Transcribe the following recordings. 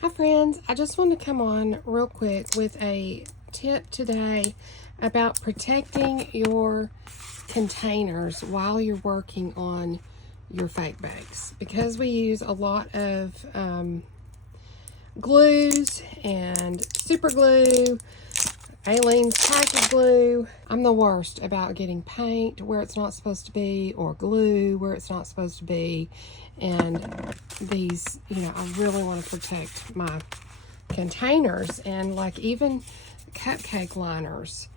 Hi friends, I just want to come on real quick with a tip today about protecting your containers while you're working on your fake bakes. Because we use a lot of glues and super glue, Aleene's Tiger glue. I'm the worst about getting paint where it's not supposed to be or glue where it's not supposed to be. And these, I really want to protect my containers, and like even cupcake liners.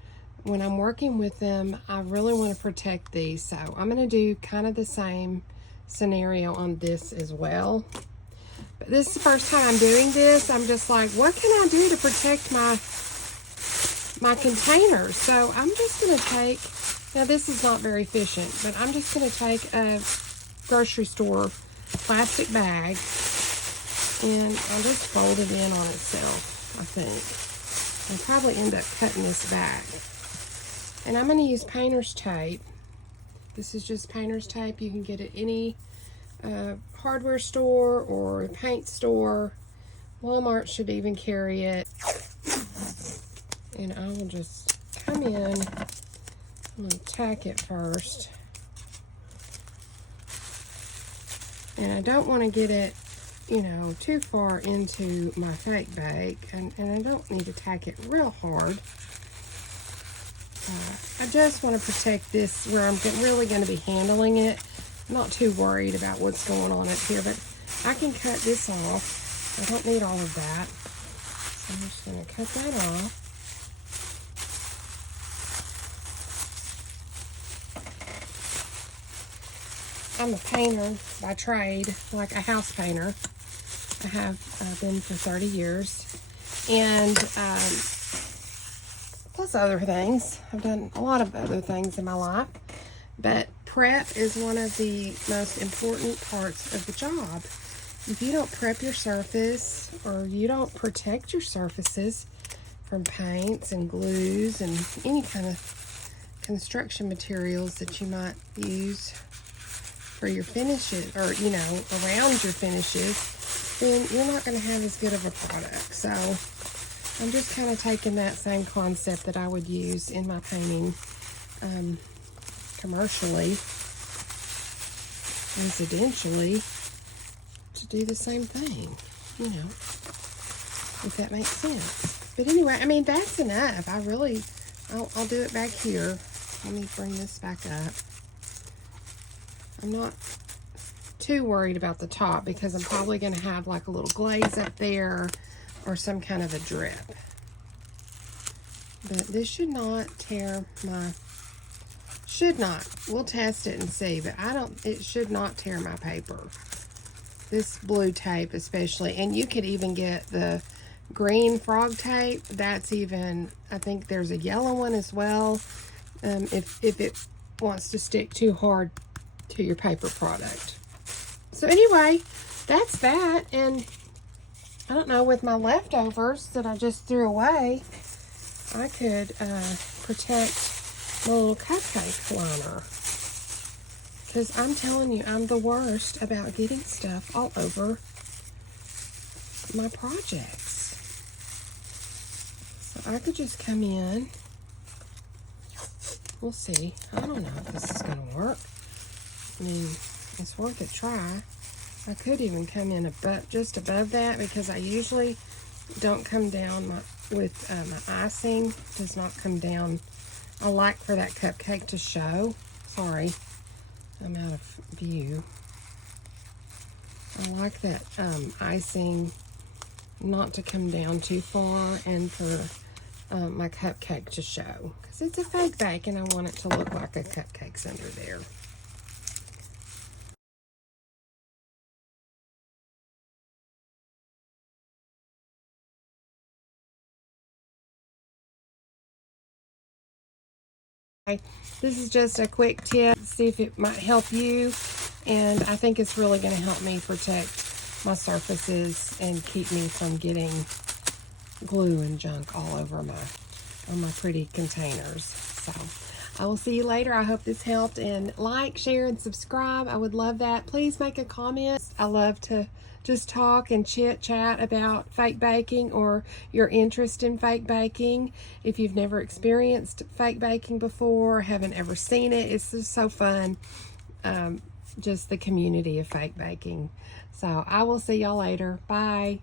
When I'm working with them, I really want to protect these. So I'm going to do kind of the same scenario on this as well. But this is the first time I'm doing this. I'm just like, what can I do to protect my containers? So I'm just going to take, now this is not very efficient, but I'm just going to take a grocery store plastic bag and I'll just fold it in on itself, I think. I'll probably end up cutting this back. And I'm going to use painter's tape. This is just painter's tape. You can get it at any hardware store or paint store. Walmart should even carry it. And I will just come in. I'm going to tack it first. And I don't want to get it, too far into my fake bake. And I don't need to tack it real hard. I just want to protect this where I'm really going to be handling it. I'm not too worried about what's going on up here, but I can cut this off. I don't need all of that. So I'm just going to cut that off. I'm a painter by trade, like a house painter. I have been for 30 years. And plus other things. I've done a lot of other things in my life. But prep is one of the most important parts of the job. If you don't prep your surface, or you don't protect your surfaces from paints and glues and any kind of construction materials that you might use for your finishes, or around your finishes, then you're not going to have as good of a product. So I'm just kind of taking that same concept that I would use in my painting commercially, residentially, to do the same thing, if that makes sense. But anyway, I mean, that's enough. I'll do it back here. Let me bring this back up. I'm not too worried about the top because I'm probably going to have like a little glaze up there or some kind of a drip. But this should not tear my, we'll test it and see, but it should not tear my paper. This blue tape especially, and you could even get the green frog tape. That's even, I think there's a yellow one as well, if it wants to stick too hard to your paper product. So anyway, that's that. And I don't know, with my leftovers that I just threw away, I could protect my little cupcake liner. Because I'm telling you, I'm the worst about getting stuff all over my projects. So I could just come in. We'll see. I don't know if this is going to work. I mean, it's worth a try. I could even come in just above that, because I usually don't come down with my icing. Does not come down. I like for that cupcake to show. Sorry, I'm out of view. I like that icing not to come down too far, and for my cupcake to show, because it's a fake bake and I want it to look like a cupcake's under there. This is just a quick tip, see if it might help you, and I think it's really going to help me protect my surfaces and keep me from getting glue and junk all over on my pretty containers. So I will see you later. I hope this helped, and like, share, and subscribe. I would love that. Please make a comment. I love to just talk and chit chat about fake baking or your interest in fake baking. If you've never experienced fake baking before, haven't ever seen it, it's just so fun. Just the community of fake baking. So I will see y'all later. Bye.